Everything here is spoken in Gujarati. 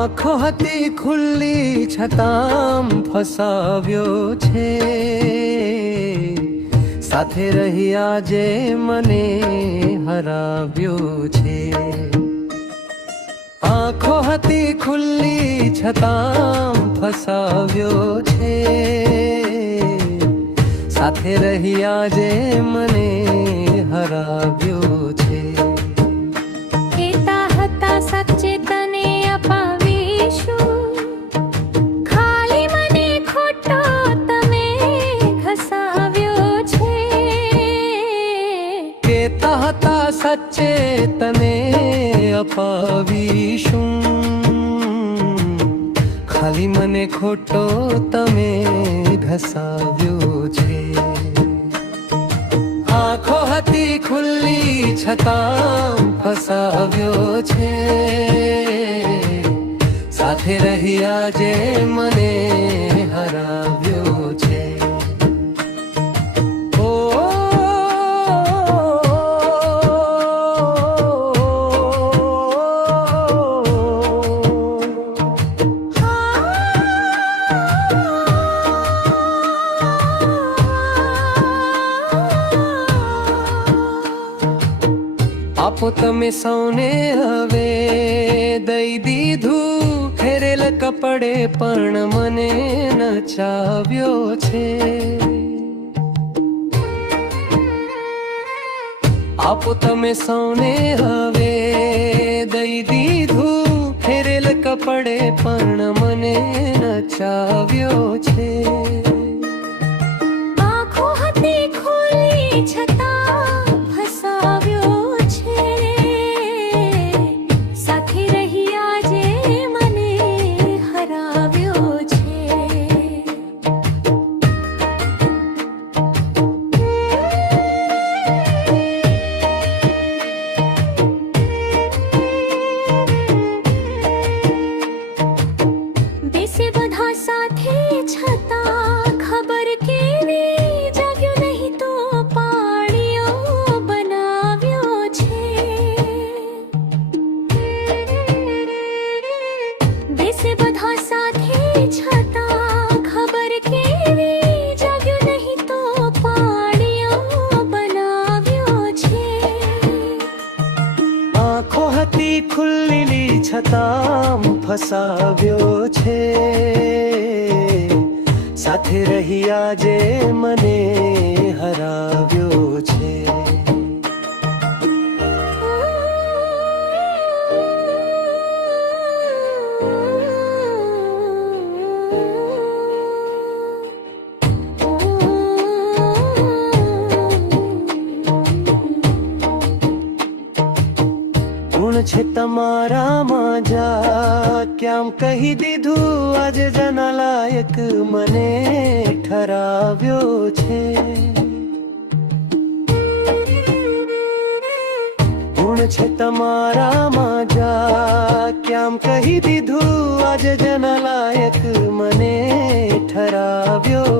આંખો હતી ખુલ્લી છતાં ફસાવ્યો છે, સાથે રહી આજે મને હરાવ્યો છે. આંખો હતી ખુલ્લી છતાં ફસાવ્યો છે, સાથે રહી આજે મને હરાવ્યો છે. કહેતા હતા સાચે તને અપાવીશું, ખાલી મને ખોટો તમે ખસાવ્યો છે. કહેતા હતા સાચે તને અપાવીશું, ખાલી મને ખોટો તમે ઘસાવ્યો છે. આંખો હતી ખુલ્લી છતાં ફસાવ્યો છે, સાથે રહી આજે મને હરાવ્યો છે. આપો તમે સૌને હવે દઈ દીધું, ફેરેલ કપડે પણ મને નચાવ્યો છે. આપો તમે સૌને હવે દઈ દીધું, ફેરેલ કપડે પણ મને નચાવ્યો છે. આંખો હતી ખુલ્લી છતાં ફસાવ્યો છે, સાથે રહી આજે મને હરાવ્યો છે. બેસે બધા સાથે છતાં ખબર કેવી જાગ્યું નહીં તો પાણીઓ બનાવ્યો છે. બેસે બધા સાથે છતાં ખબર કેવી જાગ્યું નહીં તો પાણીઓ બનાવ્યો છે. આંખો હતી ખુલ્લી છતાં ફસાવ્યો છે, સાથે રહી આજે મને હરાવ્યો છે. ગુણ છે તમારામાં જા ક્યામ કહી દીધું, આજે જના લાયક મને ઠરાવ્યો છે. ગુણ છે તમારામાં જા ક્યામ કહી દીધું, આજે જના લાયક મને ઠરાવ્યો